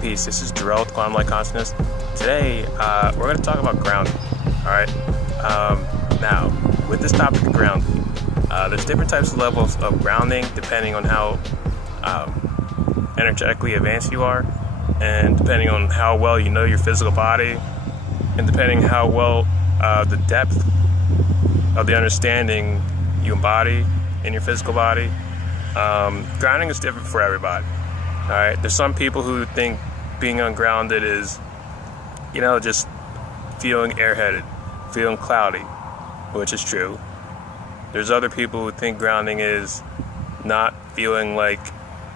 Peace, this is Jarrell with Climb Like Consciousness. Today, we're going to talk about grounding, alright? Now, with this topic of grounding, there's different types of levels of grounding depending on how energetically advanced you are, and depending on how well you know your physical body, and depending how well the depth of the understanding you embody in your physical body. Grounding is different for everybody. Alright, there's some people who think being ungrounded is, just feeling airheaded, feeling cloudy, which is true. There's other people who think grounding is not feeling like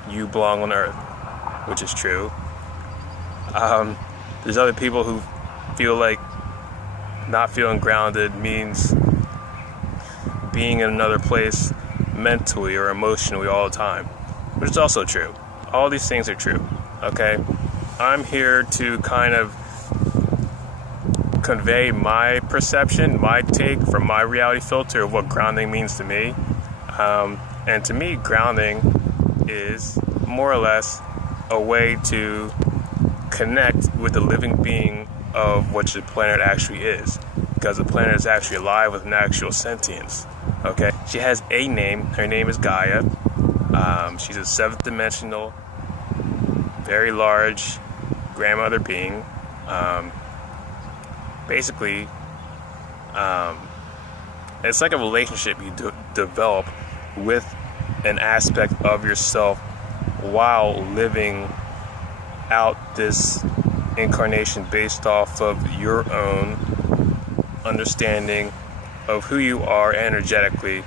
you belong on Earth, which is true. There's other people who feel like not feeling grounded means being in another place mentally or emotionally all the time, which is also true. All these things are true, okay? I'm here to kind of convey my perception, my take from my reality filter of what grounding means to me. And to me, grounding is more or less a way to connect with the living being of what the planet actually is, because the planet is actually alive with an actual sentience, okay? She has a name. Her name is Gaia. She's a seventh dimensional, very large grandmother being. Basically, it's like a relationship you develop with an aspect of yourself while living out this incarnation based off of your own understanding of who you are energetically,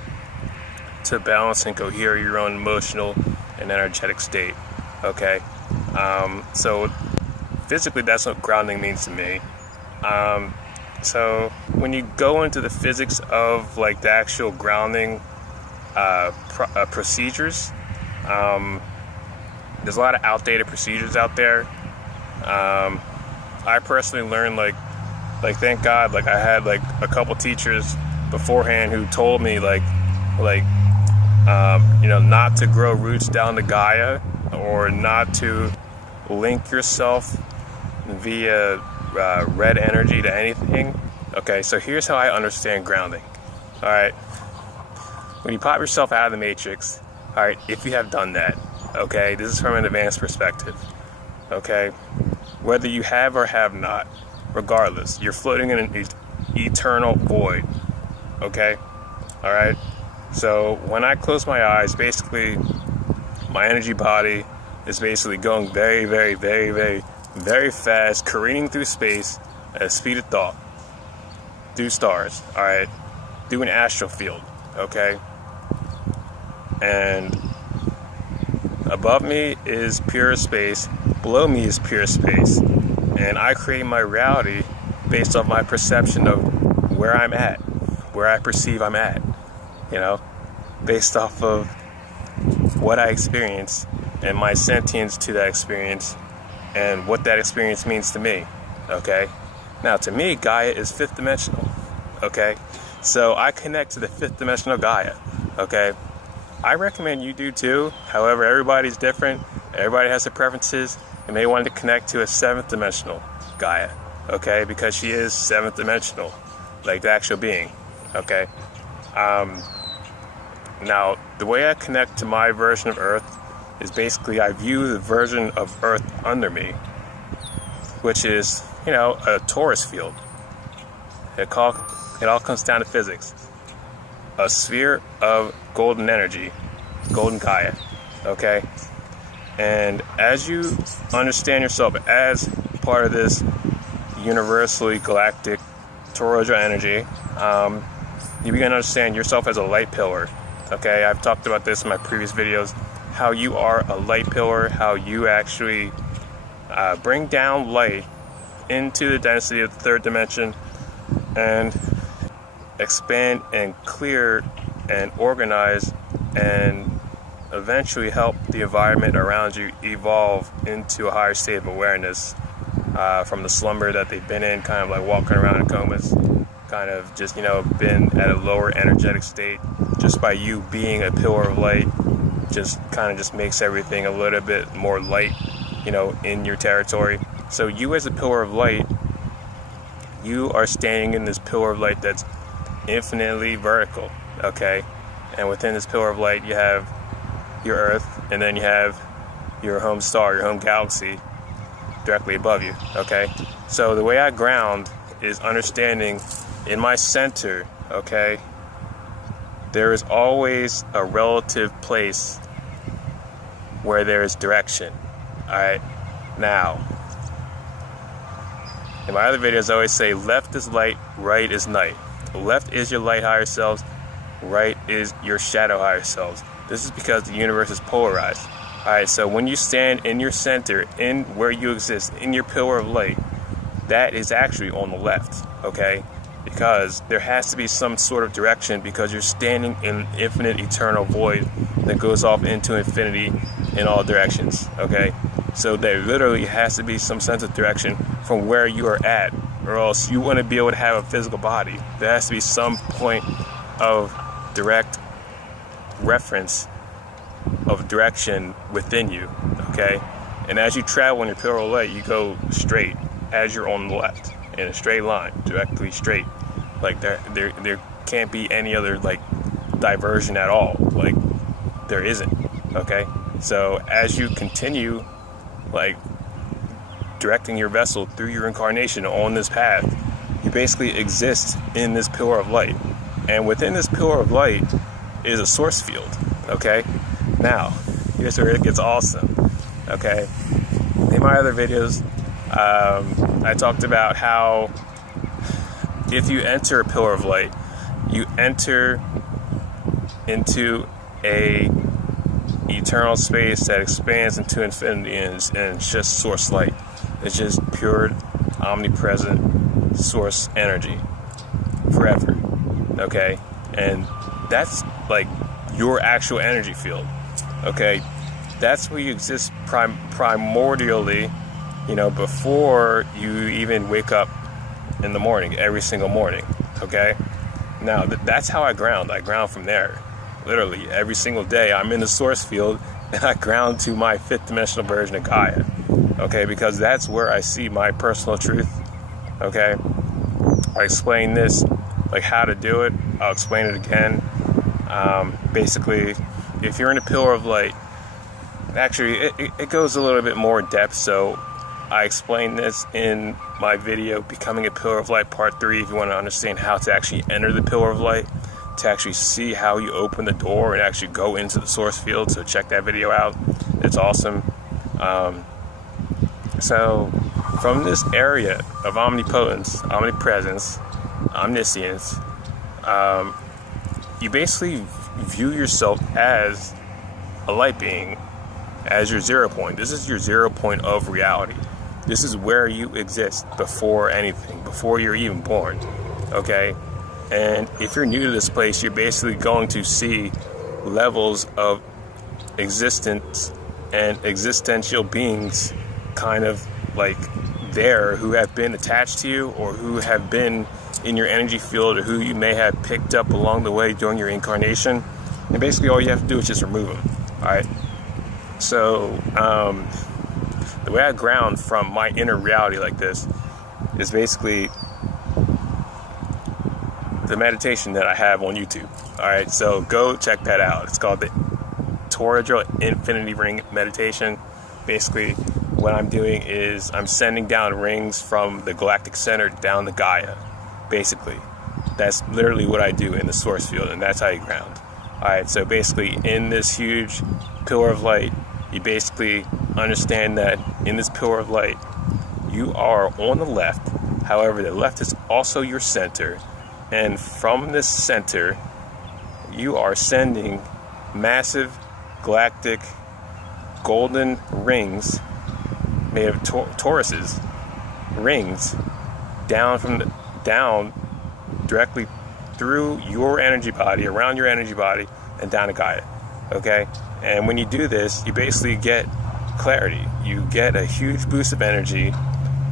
to balance and cohere your own emotional and energetic state, okay? So physically, that's what grounding means to me. So when you go into the physics of like the actual grounding procedures, there's a lot of outdated procedures out there. I personally learned like thank God, like I had like a couple teachers beforehand who told me not to grow roots down to Gaia, or not to link yourself via red energy to anything. Okay, so here's how I understand grounding. Alright, when you pop yourself out of the matrix, alright, if you have done that, okay, this is from an advanced perspective, okay, whether you have or have not, regardless, you're floating in an eternal void, okay, alright. So when I close my eyes, basically my energy body is basically going very, very, very, very, very fast, careening through space at the speed of thought, through stars, alright, through an astral field, okay? And above me is pure space, below me is pure space, and I create my reality based off my perception of where I'm at, where I perceive I'm at, based off of what I experience and my sentience to that experience and what that experience means to me, okay? Now, to me, Gaia is fifth dimensional, okay? So I connect to the fifth dimensional Gaia, okay? I recommend you do too. However, everybody's different. Everybody has their preferences, and they want to connect to a seventh dimensional Gaia, okay? Because she is seventh dimensional, like the actual being, okay? Now, the way I connect to my version of Earth is basically I view the version of Earth under me, which is, a torus field. It all comes down to physics. A sphere of golden energy, golden Gaia, okay? And as you understand yourself as part of this universally galactic toroidal energy, you begin to understand yourself as a light pillar, okay? I've talked about this in my previous videos, how you are a light pillar, how you actually bring down light into the density of the third dimension and expand and clear and organize and eventually help the environment around you evolve into a higher state of awareness from the slumber that they've been in, kind of like walking around in comas, kind kind of just, been at a lower energetic state. Just by you being a pillar of light, just kind of just makes everything a little bit more light, in your territory. So you as a pillar of light, you are standing in this pillar of light that's infinitely vertical, okay? And within this pillar of light, you have your Earth, and then you have your home star, your home galaxy, directly above you, okay? So the way I ground is understanding in my center, okay, there is always a relative place where there is direction, all right? Now, in my other videos, I always say left is light, right is night. Left is your light higher selves, right is your shadow higher selves. This is because the universe is polarized. Alright, so when you stand in your center, in where you exist, in your pillar of light, that is actually on the left, okay? Because there has to be some sort of direction, because you're standing in an infinite eternal void that goes off into infinity in all directions, okay? So there literally has to be some sense of direction from where you are at, or else you wouldn't be able to have a physical body. There has to be some point of direct reference of direction within you, okay? And as you travel in your pillar of light, you go straight as you're on the left in a straight line, directly straight. Like there can't be any other like diversion at all. Like there isn't, okay? So as you continue like directing your vessel through your incarnation on this path, you basically exist in this pillar of light. And within this pillar of light is a source field, okay? Now, here's where it gets awesome, okay? In my other videos, I talked about how if you enter a pillar of light, you enter into a eternal space that expands into infinity, and it's just source light. It's just pure, omnipresent source energy forever, okay? And that's like your actual energy field, okay? That's where you exist primordially, before you even wake up in the morning, every single morning, okay? Now, that's how I ground. I ground from there. Literally, every single day, I'm in the source field, and I ground to my fifth dimensional version of Gaia, okay? Because that's where I see my personal truth, okay? I explain this, like how to do it. I'll explain it again. Basically, if you're in a pillar of light, actually, it goes a little bit more in depth, so I explain this in my video, Becoming a Pillar of Light Part 3, if you want to understand how to actually enter the pillar of light, to actually see how you open the door and actually go into the source field. So check that video out. It's awesome. So from this area of omnipotence, omnipresence, omniscience, you basically view yourself as a light being, as your 0 point. This is your 0 point of reality. This is where you exist before anything, before you're even born, okay? And if you're new to this place, you're basically going to see levels of existence and existential beings kind of like there, who have been attached to you, or who have been in your energy field, or who you may have picked up along the way during your incarnation. And basically all you have to do is just remove them, all right? So the way I ground from my inner reality like this is basically the meditation that I have on YouTube. All right, so go check that out. It's called the Torah Infinity Ring Meditation. Basically, what I'm doing is I'm sending down rings from the galactic center down to Gaia. Basically, that's literally what I do in the source field, and that's how you ground. All right, so basically, in this huge pillar of light, you basically understand that in this pillar of light, you are on the left. However, the left is also your center. And from this center, you are sending massive galactic golden rings made of Tauruses, rings down directly through your energy body, around your energy body, and down to Gaia. Okay? And when you do this, you basically get clarity. You get a huge boost of energy.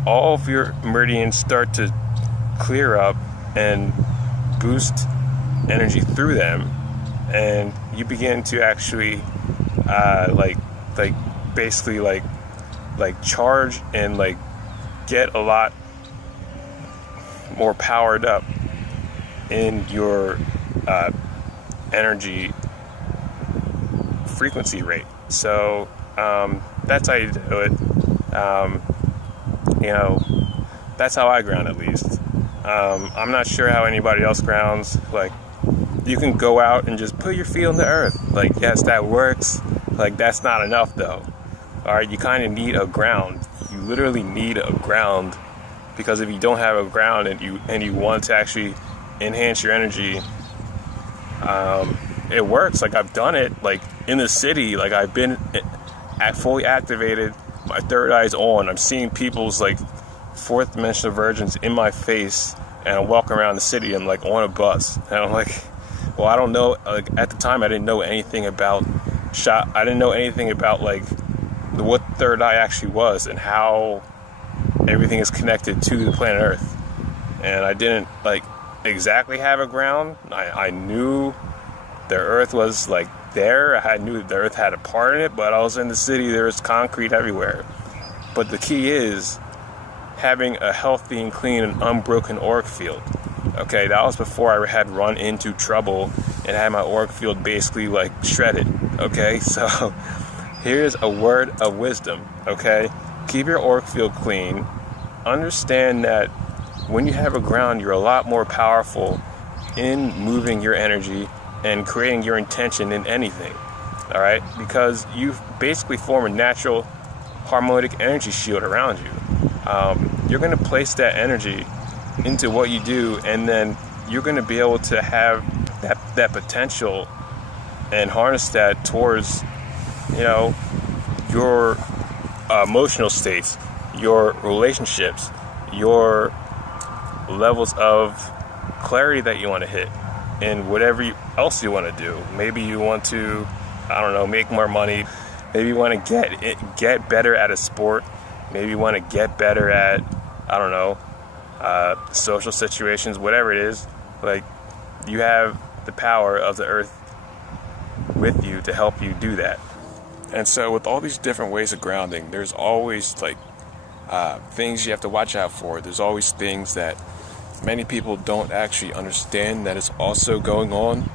All of your meridians start to clear up. and boost energy through them, and you begin to actually basically charge and get a lot more powered up in your energy frequency rate. So that's how you do it. That's how I ground, at least. I'm not sure how anybody else grounds. You can go out and just put your feet on the earth. Yes, that works. That's not enough, though. All right, you kind of need a ground. You literally need a ground, because if you don't have a ground and you want to actually enhance your energy, it works. I've done it. In the city, I've been fully activated. My third eye's on. I'm seeing people's fourth dimensional versions in my face, and I'm walking around the city. I'm on a bus, and I'm well, I don't know. At the time, I didn't know anything about I didn't know anything about what third eye actually was and how everything is connected to the planet Earth. And I didn't exactly have a ground. I knew the Earth was there. I knew the Earth had a part in it, but I was in the city. There was concrete everywhere. But the key is having a healthy and clean and unbroken auric field. Okay, that was before I had run into trouble and had my auric field basically shredded. Okay, so here's a word of wisdom. Okay, keep your auric field clean. Understand that when you have a ground, you're a lot more powerful in moving your energy and creating your intention in anything. All right, because you basically form a natural harmonic energy shield around you. You're going to place that energy into what you do, and then you're going to be able to have that potential and harness that towards your emotional states, your relationships, your levels of clarity that you want to hit, and whatever else you want to do. Maybe you want to, make more money. Maybe you want to get better at a sport. Maybe you want to get better at social situations, whatever it is. You have the power of the earth with you to help you do that. And so with all these different ways of grounding, there's always things you have to watch out for. There's always things that many people don't actually understand that is also going on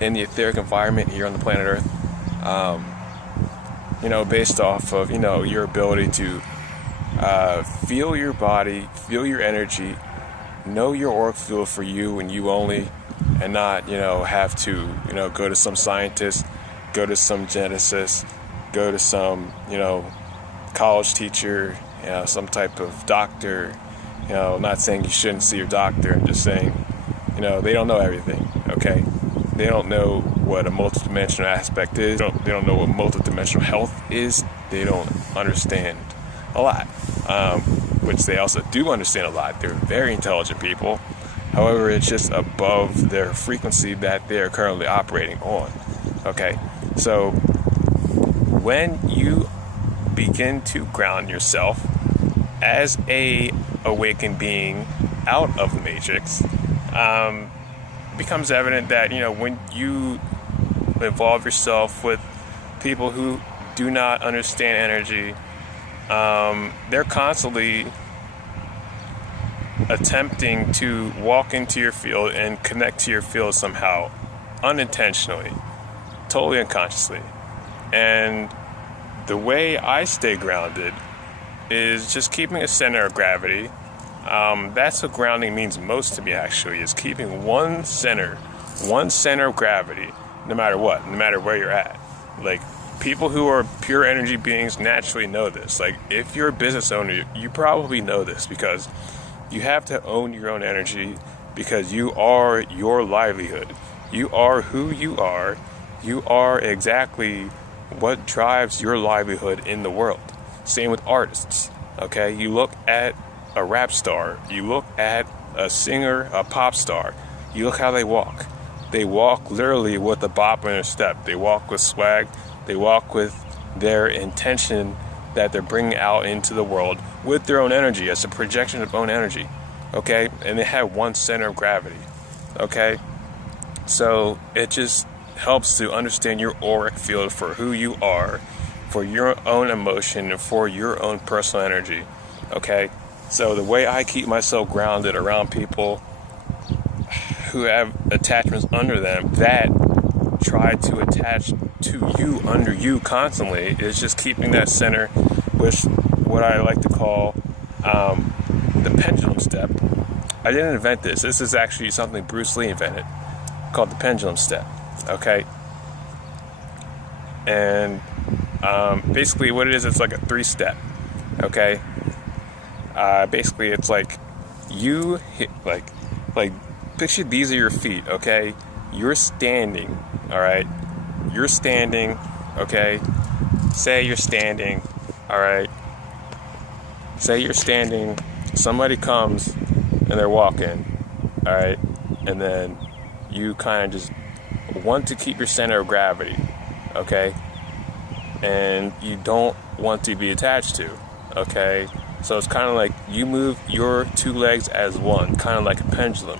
in the etheric environment here on the planet Earth. Based off of your ability to feel your body, feel your energy, know your auric field for you and you only, and not have to go to some scientist, go to some geneticist, go to some college teacher, some type of doctor. Not saying you shouldn't see your doctor. I'm just saying they don't know everything. Okay, they don't know what a multidimensional aspect is. They don't know what multidimensional health is. They don't understand a lot, which they also do understand a lot. They're very intelligent people. However, it's just above their frequency that they are currently operating on. Okay, so when you begin to ground yourself as a awakened being out of the matrix, it becomes evident that when you involve yourself with people who do not understand energy, they're constantly attempting to walk into your field and connect to your field somehow, unintentionally, totally unconsciously. And the way I stay grounded is just keeping a center of gravity. That's what grounding means most to me, actually, is keeping one center of gravity, no matter what, no matter where you're at. People who are pure energy beings naturally know this. If you're a business owner, you probably know this, because you have to own your own energy, because you are your livelihood. You are who you are. You are exactly what drives your livelihood in the world. Same with artists. Okay, you look at a rap star, you look at a singer, a pop star, you look how they walk. They walk literally with a bop in their step. They walk with swag. They walk with their intention that they're bringing out into the world with their own energy, as a projection of own energy. okay? And they have one center of gravity, okay? So it just helps to understand your auric field for who you are, for your own emotion, and for your own personal energy, okay? So the way I keep myself grounded around people who have attachments under them that try to attach to you under you constantly is just keeping that center, which what I like to call the pendulum step. I didn't invent this. This is actually something Bruce Lee invented, called the pendulum step, okay? And basically what it is, it's like a 3-step, okay? Basically it's like you hit, like picture these are your feet, okay? You're standing, all right? You're standing, okay? Say you're standing, all right? Say you're standing, somebody comes and they're walking, all right? And then you kind of just want to keep your center of gravity, okay? And you don't want to be attached to, okay? So it's kind of like you move your 2 legs as one, kind of like a pendulum.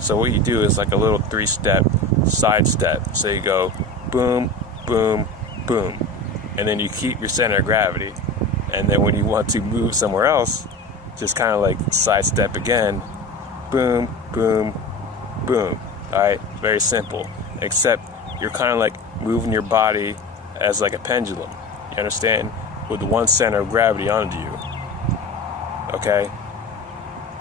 So what you do is like a little 3-step side step. So you go boom, boom, boom. And then you keep your center of gravity. And then when you want to move somewhere else, just kind of like side step again. Boom, boom, boom. Alright, very simple. Except you're kind of like moving your body as like a pendulum. You understand? With one center of gravity under you. Okay?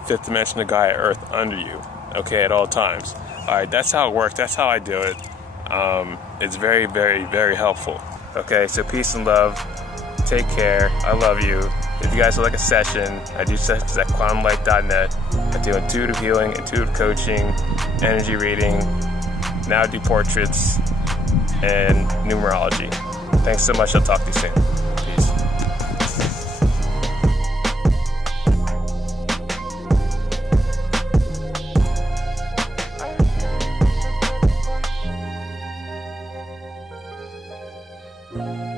5th dimensional guy at Earth under you. Okay, at all times. Alright, that's how it works. That's how I do it. It's very, very, very helpful. Okay, so peace and love. Take care. I love you. If you guys would like a session, I do sessions at quantumlight.net. I do intuitive healing, intuitive coaching, energy reading. Now I do portraits and numerology. Thanks so much. I'll talk to you soon. Peace.